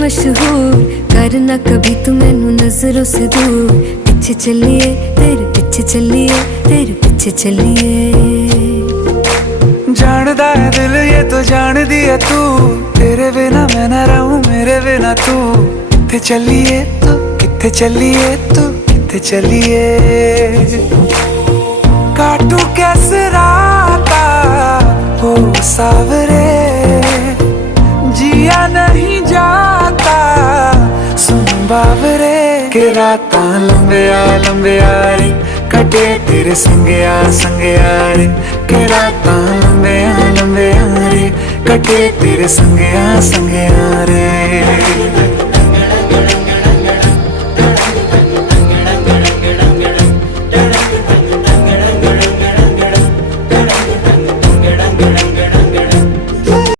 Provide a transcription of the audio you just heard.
मशहूर, करना कभी तू मैनू नजरों से दूर। पीछे चलिए तेरे पीछे चलिए, तेरे पीछे चलिए। जानदा है दिल ये तो जान दिया तू, तेरे बिना मैं ना रहूं मेरे बिना तू। किथे चलिए तू, किथे चलिए तू, किथे चलिए। काटू कैसे राता हो सावरे, जिया नहीं जाता सुन बावरे। के रातां लंबिया लंबिया रे, कटे तेरे संगया संगया रे। के रातां लंबिया लंबिया रे, कटे तेरे संगया संगया रे।